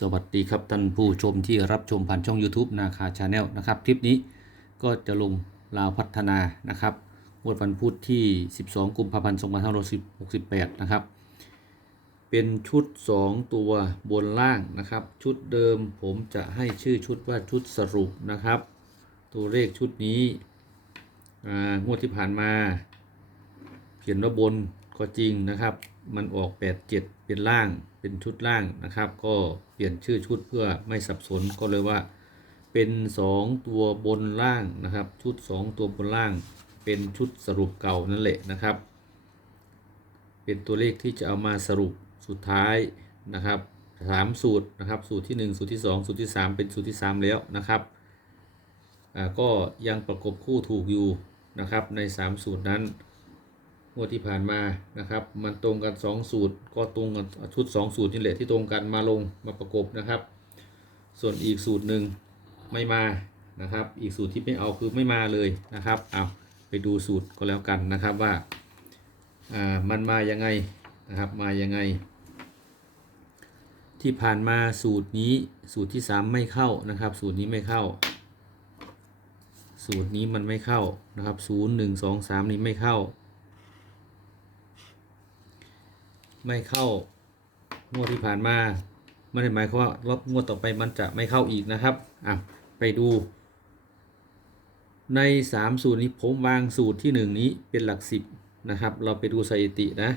สวัสดีครับท่านผู้ชมที่รับชมผ่านช่อง YouTube นาคาชาแนลนะครับคลิปนี้ก็จะลงลาวพัฒนานะครับงวดวันพุธที่ 12 กุมภาพันธ์ 2568 นะครับ เป็นชุด 2 ตัวบนล่างนะครับ ชุดเดิมผมจะให้ชื่อชุดว่าชุดสรุปนะครับ ตัวเลขชุดนี้อ่างวดที่ผ่านมา เขียนว่าบนก็จริงนะครับ มันออก 87 เป็นล่างเป็นชุดล่างนะครับ ก็เปลี่ยนชื่อชุดเพื่อไม่สับสนก็เลยว่า เป็น 2 ตัวบนล่างนะครับ ชุด 2 ตัวบนล่าง เป็นชุดสรุปเก่านั่นแหละนะครับ เป็นตัวเลขที่จะเอามาสรุปสุดท้ายนะครับสามสูตรนะครับ สูตรที่ 1 สูตรที่ 2 สูตรที่ 3 เป็นสูตรที่ 3 แล้วนะครับก็ยังประกบคู่ถูกอยู่นะครับใน 3 สูตรนั้น งวดที่ผ่านมานะครับ มันตรงกัน 2 สูตร ก็ตรงกันชุด 2 สูตรนี่แหละที่ตรงกันมาลงมาประกบนะครับ ส่วนอีกสูตรหนึ่งไม่มานะครับ อีกสูตรที่ไม่เอาคือไม่มาเลยนะครับเอาไปดูสูตรก็แล้วกันนะครับว่าอ่ามันมายังไงนะครับมายังไง ที่ผ่านมาสูตรนี้สูตรที่ 3 ไม่เข้านะครับ สูตรนี้ไม่เข้า สูตรนี้มันไม่เข้านะครับ 0 1 2 3 นี้ไม่เข้า ไม่เข้างวดที่ผ่านมาไม่ได้หมายความว่ารอบงวดต่อไปมันจะไม่เข้าอีกนะครับอะไปดู ใน 3 สูตรนี้ผมวางสูตรที่ 1 นี้เป็นหลัก 10 นะครับ เราไปดูสถิตินะ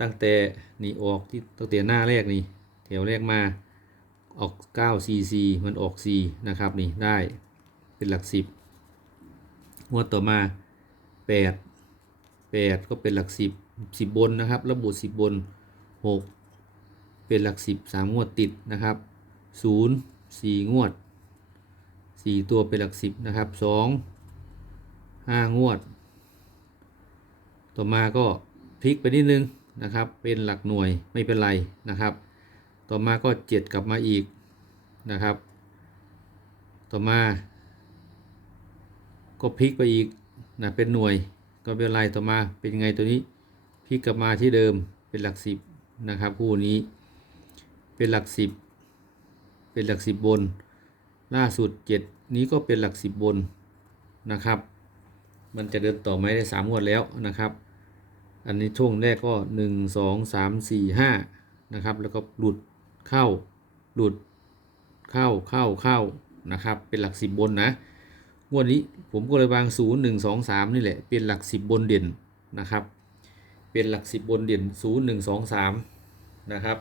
ตั้งแต่นี่ออกที่ตั้งแต่หน้าแรกนี่แถวแรกมาออก9 4 4มันออก4นะครับนี่ได้เป็นหลัก 10งวดต่อมา 8 8 ก็เป็นหลัก 10 10บบนนะครับ ระบุ10บบน6เป็นหลัก10 3งวดติดนะครับ0 4งวด4ตัวเป็นหลัก10นะครับ2 5งวด ต่อมาก็พลิกไปนิดนึงนะครับ เป็นหลักหน่วยไม่เป็นไรนะครับ ต่อมาก็7กลับมาอีกนะครับ ต่อมาก็พลิกไปอีกนะเป็นหน่วยก็เป็นไรต่อมาเป็นไงตัวนี้ พลิกกลับมาที่เดิมเป็นหลักสิบนะครับ คู่นี้เป็นหลักสิบเป็นหลักสิบบน ล่าสุดเจ็ดนี้ก็เป็นหลักสิบบนนะครับ มันจะเดินต่อไหมได้สามงวดแล้วนะครับ อันนี้ช่วงแรกก็หนึ่งสองสามสี่ห้านะครับ แล้วก็หลุดเข้าหลุดเข้าเข้าเข้านะครับ เป็นหลักสิบบนนะงวดนี้ผมก็เลยวาง0 1 2 3นี่แหละเป็นหลัก10บนเด่นนะครับ เป็นหลัก10บบนเด่น0 1 2 3นะครับ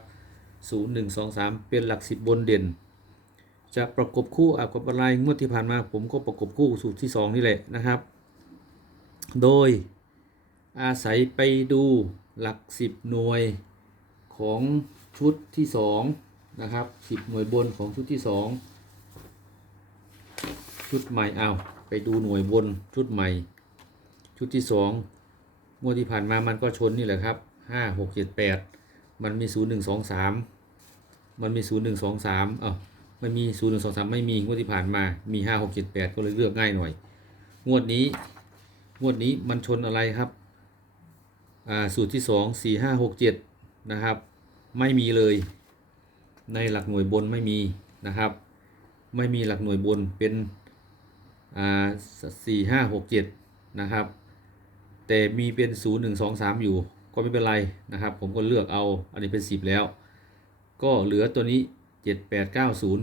0 1 2 3เป็นหลัก10บบนเด่น จะประกบคู่อากับอะไรงวดที่ผ่านมาผมก็ประกบคู่สูตรที่2นี่แหละนะครับ โดยอาศัยไปดูหลัก10หน่วยของชุดที่2นะครับ10หน่วยบนของชุดที่2ชุดใหม่เอาไปดูหน่วยบนชุดใหม่ ชุดที่สอง งวดที่ผ่านมามันก็ชนนี่แหละครับห้าหกเจ็ดแปดมันมีศูนย์หนึ่งสองสามมันมีศูนย์หนึ่งสองสามเออมันมีศูนย์หนึ่งสองสามไม่มีงวดที่ผ่านมามีห้าหกเจ็ดแปดก็เลยเลือกง่ายหน่อย งวดนี้ งวดนี้มันชนอะไรครับอ่าสูตรที่สองสี่ห้าหกเจ็ดนะครับ ไม่มีเลย ในหลักหน่วยบนไม่มีนะครับ ไม่มีหลักหน่วยบนเป็นอ่าสี่ห้าหกเจ็ดนะครับ แต่มีเป็นศูนย์หนึ่งสอยู่ ก็ไม่เป็นไรนะครับ ผมก็เลือกเอาอันนี้เป็นสิบแล้ว ก็เหลือตัวนี้เจ็ดแปด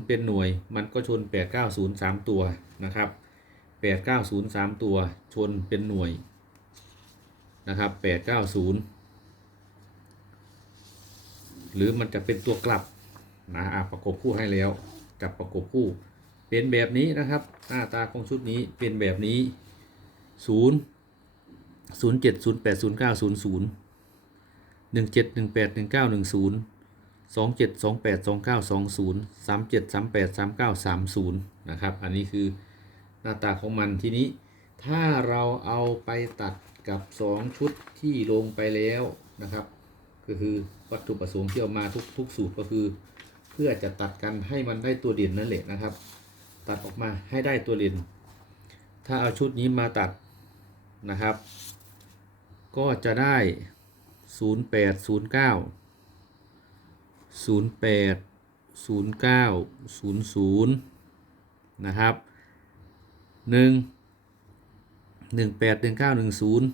เป็นหน่วย มันก็ชนแปดเก้าศูนย์สามตัวนะครับแปดเก้าศูนย์สามตัวชนเป็นหน่วยนะครับแปดเก้าศูนย์หรือมันจะเป็นตัวกลับนะอะประกบคู่ให้แล้วกับประกบคู่ เป็นแบบนี้นะครับ หน้าตาของชุดนี้เป็นแบบนี้ 0 0 7 0 8 0 9 0 0 1 7 1 8 1 9 1 0 2 7 2 8 2 9 2 0 3 7 3 8 3 9 3 0นะครับ อันนี้คือหน้าตาของมันทีนี้ ถ้าเราเอาไปตัดกับ2ชุดที่ลงไปแล้วนะครับ ก็คือวัตถุประสงค์ที่เอามาทุกทุกสูตรก็คือ เพื่อจะตัดกันให้มันได้ตัวเด่นนั่นแหละนะครับ ตัดออกมาให้ได้ตัวเด่นถ้าเอาชุดนี้มาตัดนะครับ ก็จะได้ 08 09 08ศูนย์เก้าศูนย์ศูนย์นะครับหนึ่งหนึ่งแปดหนึ่งเก้าหนึ่งศูนย์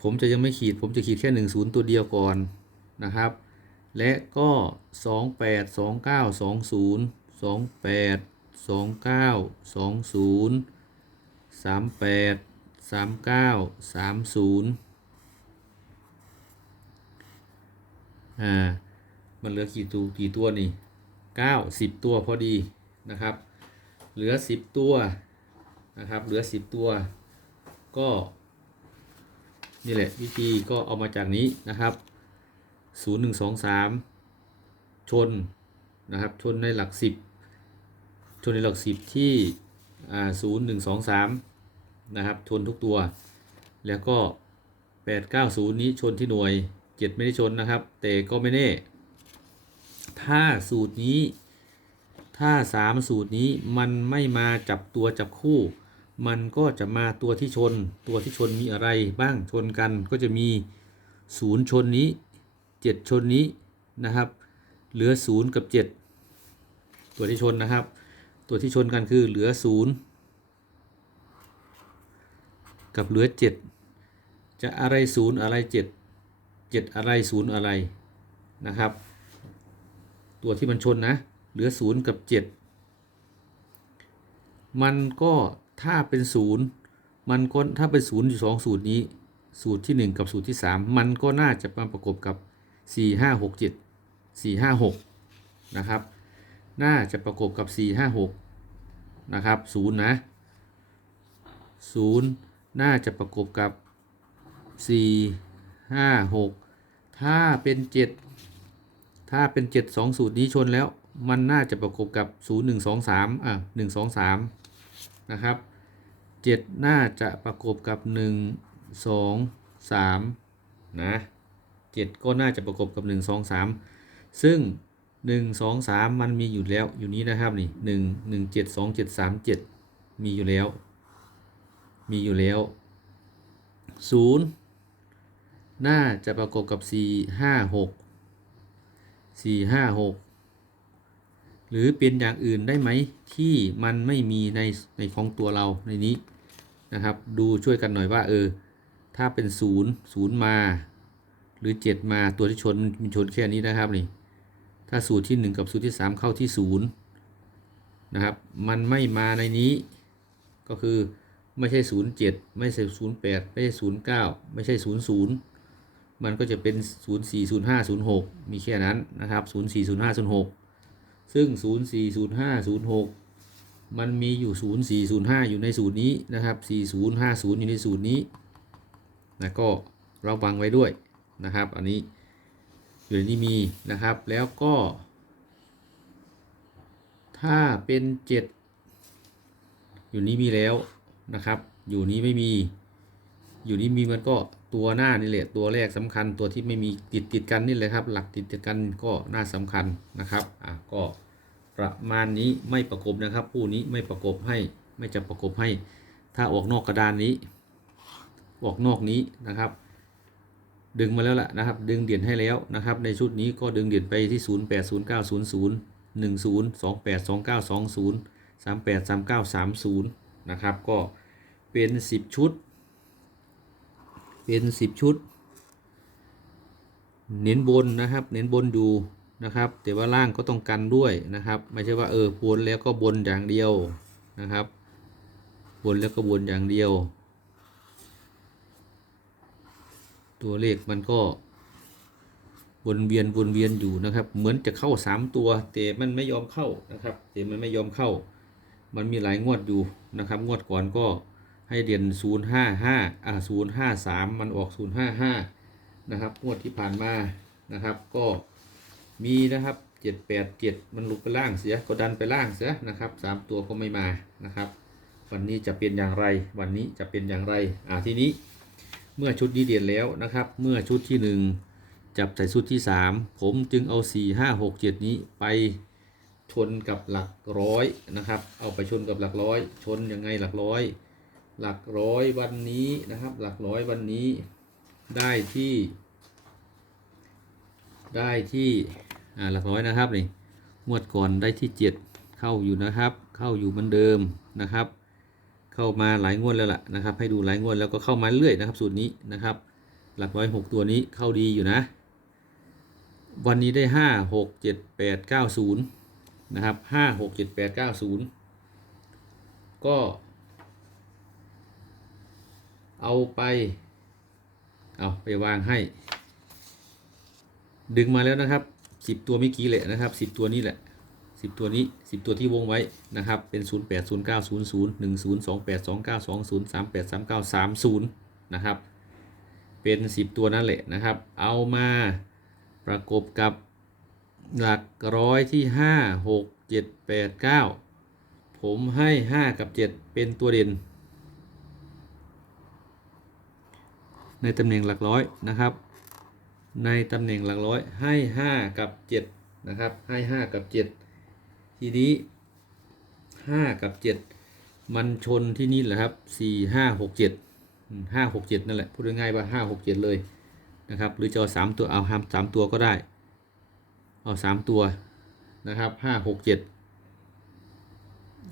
ผมจะยังไม่ขีด ผมจะขีดแค่หนึ่งศูนย์ตัวเดียวก่อนนะครับ และก็สองแปดสองเก้า สามเก้าสามศูนย์อ่า มันเหลือกี่ตัวกี่ตัวนี่เก้าสิบตัวพอดีนะครับ เหลือสิบตัวนะครับ เหลือสิบตัว ก็ นี่แหละวิธีก็เอามาจากนี้นะครับศูนย์หนึ่งสองสามชนนะครับชนในหลักสิบชนในหลักสิบที่อ่าศูนย์หนึ่งสองสาม นะครับ ชนทุกตัว แล้วก็แปดเก้าศูนย์นี้ชนที่หน่วยเจ็ดไม่ได้ชนนะครับ แต่ก็ไม่แน่ ถ้าสูตรนี้ ถ้าสามสูตรนี้มันไม่มาจับตัวจับคู่ มันก็จะมาตัวที่ชน ตัวที่ชนมีอะไรบ้างชนกันก็จะมีศูนย์ชนนี้เจ็ดชนนี้นะครับ เหลือศูนย์กับเจ็ดตัวที่ชนนะครับ ตัวที่ชนกันคือเหลือศูนย์ กับเหลือเจ็ดจะอะไรศูนย์อะไรเจ็ดเจ็ดอะไรศูนย์อะไรนะครับ ตัวที่มันชนนะ เหลือศูนย์กับเจ็ดมันก็ถ้าเป็นศูนย์มันก็ถ้าเป็นศูนย์อยู่สองสูตรนี้ สูตรที่หนึ่งกับสูตรที่สามมันก็น่าจะมาประกบกับสี่ห้าหกเจ็ดสี่ห้าหกนะครับ น่าจะประกบกับสี่ห้าหกนะครับศูนย์นะศูนย์ น่าจะประกบกับสี่ห้าหกถ้าเป็นเจ็ดถ้าเป็น 7 2 สูตรนี้ชนแล้ว มันน่าจะประกบกับ 0 1 2 3 อะ 1 2 3 นะครับ 7 น่าจะประกบกับ 1 2 3 นะ 7 ก็น่าจะประกบกับ 1 2 3 ซึ่ง 1 2 3 มันมีอยู่แล้วอยู่นี้นะครับนี่ 1 1 7 2 7 3 7 มีอยู่แล้ว มีอยู่แล้ว 0 น่าจะประกบกับ 4 5 6สี่ห้าหกหรือเป็นอย่างอื่นได้ไหมที่มันไม่มีในในของตัวเราในนี้นะครับ ดูช่วยกันหน่อยว่าเออ ถ้าเป็นศูนย์ศูนย์มา หรือเจ็ดมาตัวที่ชนมันชนแค่นี้นะครับนี่ถ้าสูตรที่หนึ่งกับสูตรที่สามเข้าที่ศูนย์นะครับ มันไม่มาในนี้ก็คือ ไม่ใช่ศูนย์เจ็ดไม่ใช่ศูนย์แปดไม่ใช่ศูนย์เก้าไม่ใช่ศูนย์ศูนย์มันก็จะเป็น 0 4 0 5 0 6 มีแค่นั้นนะครับ 0 4 0 5 0 6 ซึ่ง 0 4 0 5 0 6 มันมีอยู่ 0 4 0 5 อยู่ในสูตรนี้นะครับ 4 0 5 0 อยู่ในสูตรนี้นะก็ระวังไว้ด้วยนะครับ อันนี้อยู่ในนี้มีนะครับ แล้วก็ ถ้าเป็น 7 อยู่นี้มีแล้ว นะครับ อยู่นี้ไม่มี อยู่นี้มีมันก็ตัวหน้านี่แหละตัวแรกสำคัญตัวที่ไม่มีติดติดกันนี่เลยครับ หลักติดติดกันก็น่าสำคัญนะครับอะก็ประมาณนี้ไม่ประกบนะครับผู้นี้ไม่ประกบให้ไม่จะประกบให้ ถ้าออกนอกกระดานนี้ ออกนอกนี้นะครับ ดึงมาแล้วล่ะนะครับ ดึงเด่นให้แล้วนะครับ ในชุดนี้ก็ดึงเด่นไปที่0 8 0 9 0 0 1 0 2 8 2 9 2 0 3 8 3 9 3 0นะครับก็ เป็น10ชุด เป็นสิบชุด เน้นบนนะครับ เน้นบนอยู่นะครับ แต่ว่าล่างก็ต้องกันด้วยนะครับ ไม่ใช่ว่าเออบนแล้วก็บนอย่างเดียวนะครับ บนแล้วก็บนอย่างเดียว ตัวเลขมันก็วนเวียนวนเวียนอยู่นะครับ เหมือนจะเข้าสามตัว แต่มันไม่ยอมเข้านะครับแต่มันไม่ยอมเข้า มันมีหลายงวดอยู่นะครับ งวดก่อนก็ ให้เด่น0 5 5อ่า0 5 3มันออก0 5 5นะครับงวดที่ผ่านมานะครับ ก็มีนะครับ7 8 7มันลุกไปล่างเสียก็ดันไปล่างเสียนะครับ3ตัวก็ไม่มานะครับ วันนี้จะเป็นอย่างไร วันนี้จะเป็นอย่างไรอ่าทีนี้เมื่อชุดนี้เด่นแล้วนะครับ เมื่อชุดที่1จับใส่ชุดที่3ผมจึงเอา4 5 6 7นี้ไปชนกับหลักร้อยนะครับ เอาไปชนกับหลักร้อย ชนยังไงหลักร้อย หลักร้อยวันนี้นะครับ หลักร้อยวันนี้ได้ที่ ได้ที่อ่าหลักร้อยนะครับนี่งวดก่อนได้ที่ 7 เข้าอยู่นะครับ เข้าอยู่เหมือนเดิมนะครับ เข้ามาหลายงวดแล้วล่ะนะครับ ให้ดูหลายงวดแล้วก็เข้ามาเรื่อยนะครับ สูตรนี้นะครับ หลักร้อยหกตัวนี้เข้าดีอยู่นะ วันนี้ได้ห้าหกเจ็ดแปดเก้าศูนย์นะครับห้าหกเจ็ดแปดเก้าศูนย์ก็ เอาไปเอาไปวางให้ ดึงมาแล้วนะครับสิบตัวเมื่อกี้แหละนะครับสิบตัวนี้แหละสิบตัวนี้สิบตัวที่วงไว้นะครับเป็นศูนย์แปดศูนย์เก้าศูนย์ศูนย์หนึ่งศูนย์สองแปดสองเก้าสองศูนย์สามแปดสามเก้าสามศูนย์นะครับเป็นสิบตัวนั่นแหละนะครับ เอามาประกบกับหลักร้อยที่ห้าหกเจ็ดแปดเก้าผมให้ห้ากับเจ็ดเป็นตัวเด่น ในตำแหน่งหลักร้อยนะครับ ในตำแหน่งหลักร้อยให้ 5 กับ 7 นะครับ ให้ 5 กับ 7 ทีนี้ 5 กับ 7 มันชนที่นี่แหละครับ 4 5 6 7 5 6 7 นั่นแหละ พูดง่ายๆว่า 5 6 7 เลยนะครับ หรือจะเอา3ตัว เอาห้าม3ตัวก็ได้ เอา 3 ตัวนะครับ 5 6 7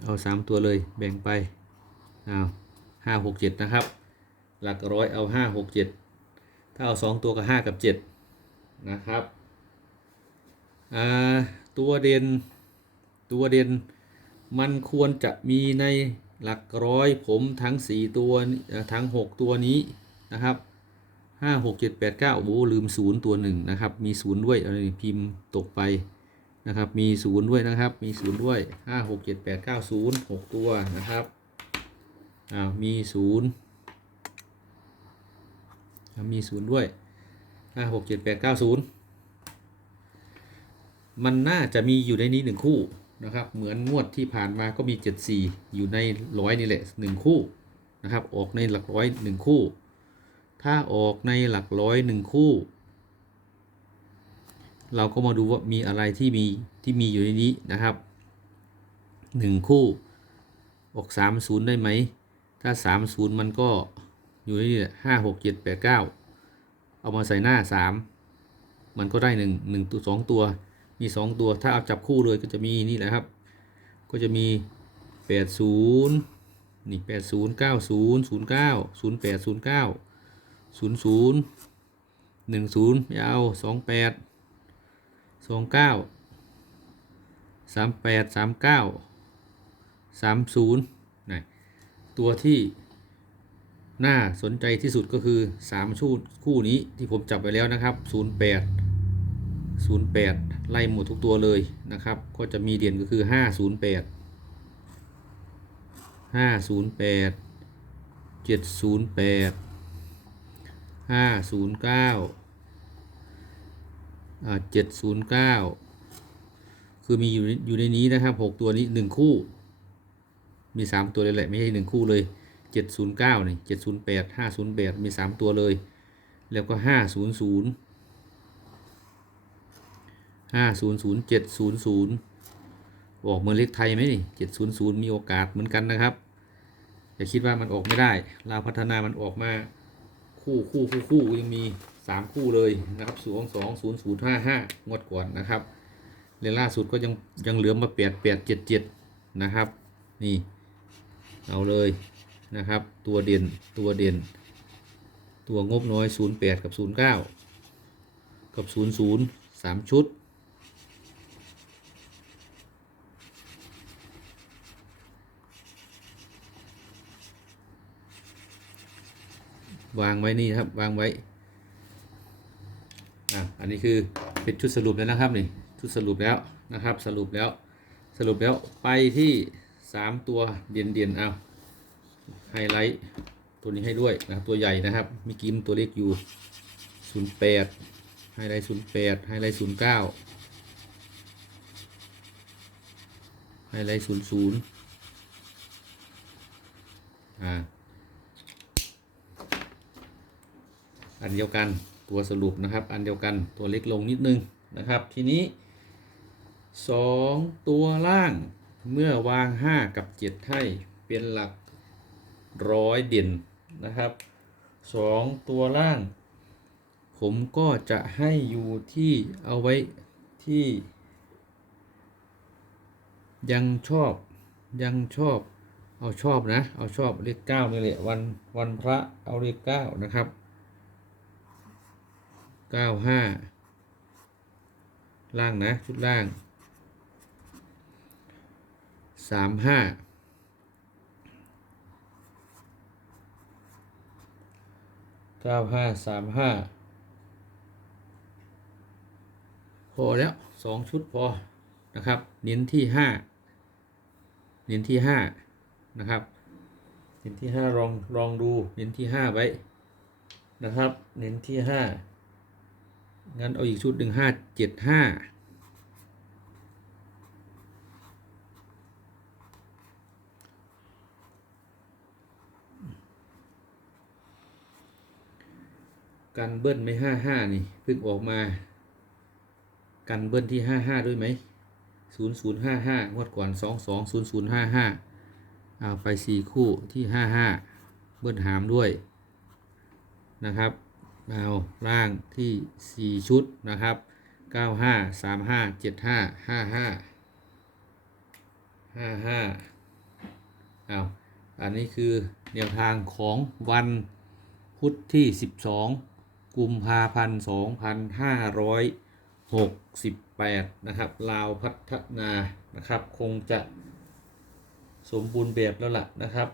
เอา 3 ตัวเลย แบ่งไป เอา5 6 7 นะครับ หลักร้อยเอา 5 6 7 ถ้าเอา 2 ตัวก็5กับ 7 นะครับ ตัวเด่นตัวเด่นมันควรจะมีในหลักร้อยผมทั้ง 4 ตัวทั้ง 6 ตัวนี้นะครับ 5 6 7 8 9โอ้โหลืม 0 ตัวหนึ่งนะครับ มี 0 ด้วยอะไรพิมพ์ตกไปนะครับ มี 0 ด้วยนะครับ มี 0 ด้วย 5 6 7 8 9 0 6 ตัวนะครับอ้าวมี 0 มีศูนย์ด้วยห้าหกเจ็ดแปดเก้าศูนย์มันน่าจะมีอยู่ในนี้หนึ่งคู่นะครับ เหมือนงวดที่ผ่านมาก็มีเจ็ดสี่อยู่ในร้อยนี่แหละหนึ่งคู่นะครับ ออกในหลักร้อยหนึ่งคู่ ถ้าออกในหลักร้อยหนึ่งคู่ เราก็มาดูว่ามีอะไรที่มีที่มีอยู่ในนี้นะครับหนึ่งคู่ ออกสามศูนย์ได้ไหม ถ้าสามศูนย์มันก็ อยู่ในนี่ห้าหกเจ็ดแปดเก้าเอามาใส่หน้าสามมันก็ได้หนึ่งหนึ่งตัวสองตัว มีสองตัว ถ้าเอาจับคู่เลยก็จะมีนี่แหละครับ ก็จะมีแปดศูนย์นี่แปดศูนย์เก้าศูนย์ศูนย์เก้าศูนย์แปดศูนย์เก้าศูนย์ศูนย์หนึ่งศูนย์ไม่เอาสองแปดสองเก้าสามแปดสามเก้าสามศูนย์ตัวที่ น่าสนใจที่สุดก็คือ 3ชุดคู่นี้ที่ผมจับไปแล้วนะครับ 08 08 ไล่หมดทุกตัวเลยนะครับ ก็จะมีเด่นก็คือ 508 508 708 509อ่า709 คือมีอยู่ในอยู่ในนี้นะครับ 6 ตัวนี้ 1 คู่ มี 3 ตัวเลยแหละ ไม่ใช่ 1 คู่เลย เจ็ดศูนย์เก้านี่เจ็ดศูนย์แปดห้าศูนย์แปดมีสามตัวเลย แล้วก็ห้าศูนย์ศูนย์ห้าศูนย์ศูนย์เจ็ดศูนย์ศูนย์ออกเหมือนเลขไทยไหมนี่เจ็ดศูนย์ศูนย์มีโอกาสเหมือนกันนะครับ อย่าคิดว่ามันออกไม่ได้ลาวพัฒนามันออกมาคู่คู่คู่คู่ยังมีสามคู่เลยนะครับสองสองศูนย์ศูนย์ห้าห้างวดก่อนนะครับเรล่าสุดก็ยังยังเหลือมาแปดแปดเจ็ดเจ็ดนะครับ นี่ เอาเลย นะครับ ตัวเด่นตัวเด่น ตัวงบน้อย 08 กับ 09 กับ 00 3 ชุด วางไว้นี่ครับ วางไว้อะอันนี้คือเป็นชุดสรุปแล้วนะครับนี่ชุดสรุปแล้วนะครับ สรุปแล้วสรุปแล้วไปที่ 3 ตัวเด่นเด่นๆเอา ไฮไลท์ตัวนี้ให้ด้วยนะครับตัวใหญ่นะครับมีกิมตัวเล็กอยู่ 08 ไฮไลท์ 08 ไฮไลท์ 09 ไฮไลท์ 00 อ่า อันเดียวกันตัวสรุปนะครับ อันเดียวกันตัวเล็กลงนิดนึงนะครับ ทีนี้ 2 ตัวล่างเมื่อวาง 5 กับ 7 ให้เป็นหลัก ร้อยเด่นนะครับสองตัวล่าง ผมก็จะให้อยู่ที่เอาไว้ที่ ยังชอบยังชอบเอาชอบนะ เอาชอบเลขเก้านี่แหละวันวันพระเอาเลขเก้านะครับเก้าห้าล่างนะ ชุดล่างสามห้า ก้าห้าสามห้าพอแล้วสองชุดพอนะครับ เน้นที่ห้าเน้นที่ห้านะครับ เน้นที่ห้าลองลองดูเน้นที่ห้าไว้นะครับ เน้นที่ห้างั้นเอาอีกชุดหนึ่งห้าเจ็ดห้า กันเบิ้ลไม่ห้าห้านี่เพิ่งออกมา กันเบิ้ลที่ห้าห้าด้วยไหมศูนย์ศูนย์ห้าห้างวดก่อนสองสองศูนย์ศูนย์ห้าห้าเอาไปสี่คู่ที่ห้าห้าเบิ้ลหามด้วยนะครับเอาล่างที่สี่ชุดนะครับเก้าห้าสามห้าเจ็ดห้าห้าห้าห้าห้าเอาอันนี้คือแนวทางของวันพุธที่12 กุมภาพันธ์2568นะครับลาวพัฒนานะครับ คงจะสมบูรณ์แบบแล้วล่ะนะครับ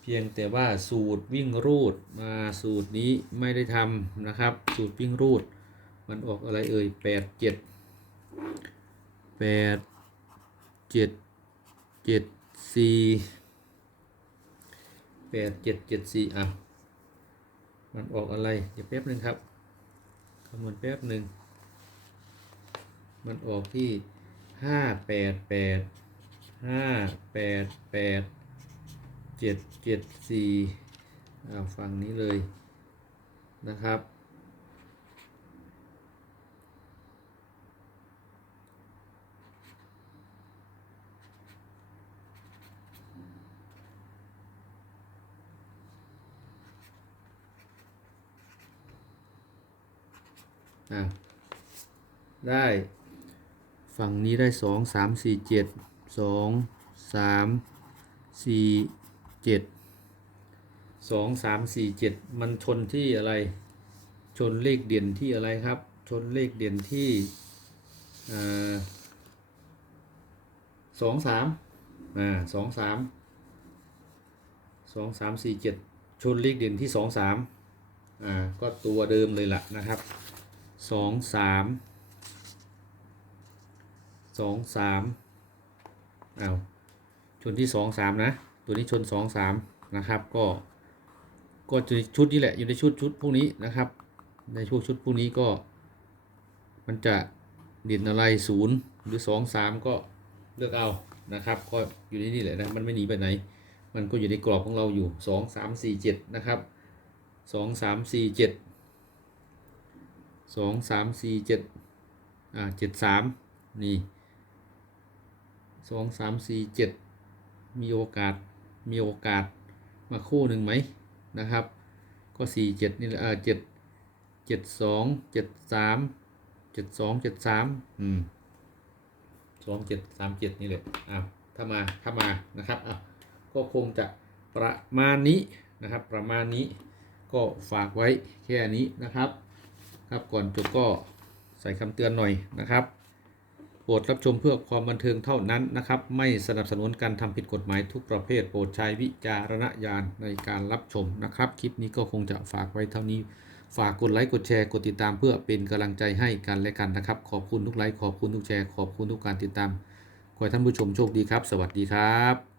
เพียงแต่ว่าสูตรวิ่งรูดมาสูตรนี้ไม่ได้ทำนะครับ สูตรวิ่งรูด มันออกอะไรเอ่ยแปดเจ็ดแปดเจ็ดเจ็ดสี่แปดเจ็ดเจ็ดสี่อะ มันออกอะไรเดี๋ยวแป๊บหนึ่งครับคำนวณแป๊บหนึ่ง มันออกที่ห้าแปดแปดห้าแปดแปดเจ็ดเจ็ดสี่อ่าฝั่งนี้เลยนะครับ อะได้ฝั่งนี้ได้สองสามสี่เจ็ดสองสามสี่เจ็ดสองสามสี่เจ็ดมันชนที่อะไร ชนเลขเด่นที่อะไรครับ ชนเลขเด่นที่สองสามอ่าสองสามสองสามสี่เจ็ดชนเลขเด่นที่สองสามอ่าก็ตัวเดิมเลยล่ะนะครับ สองสามสองสามเอาชนที่สองสามนะ ตัวนี้ชนสองสามนะครับก็ก็จะชุดนี้แหละอยู่ในชุดชุดพวกนี้นะครับ ในช่วงชุดพวกนี้ก็ มันจะเด่นอะไรศูนย์หรือสองสามก็เลือกเอานะครับ ก็อยู่ในนี่แหละนะมันไม่หนีไปไหน มันก็อยู่ในกรอบของเราอยู่สองสามสี่เจ็ดนะครับสองสามสี่เจ็ด สองสามสี่เจ็ดอ่าเจ็ดสามนี่สองสามสี่เจ็ดมีโอกาสมีโอกาสมาคู่หนึ่งไหมนะครับ ก็สี่เจ็ดนี่แหละเออเจ็ดเจ็ดสองเจ็ดสามเจ็ดสองเจ็ดสามอืมสองเจ็ดสามเจ็ดนี่แหละอ่าวถ้ามาถ้ามานะครับอะก็คงจะประมาณนี้นะครับ ประมาณนี้ก็ฝากไว้แค่นี้นะครับ ครับก่อนจบก็ใส่คำเตือนหน่อยนะครับโปรดรับชมเพื่อความบันเทิงเท่านั้นนะครับ ไม่สนับสนุนการทำผิดกฎหมายทุกประเภท โปรดใช้วิจารณญาณในการรับชมนะครับ คลิปนี้ก็คงจะฝากไว้เท่านี้ ฝากกดไลค์กดแชร์กดติดตามเพื่อเป็นกำลังใจให้กันและกันนะครับ ขอบคุณทุกไลค์ขอบคุณทุกแชร์ขอบคุณทุกการติดตามขอให้ท่านผู้ชมโชคดีครับ สวัสดีครับ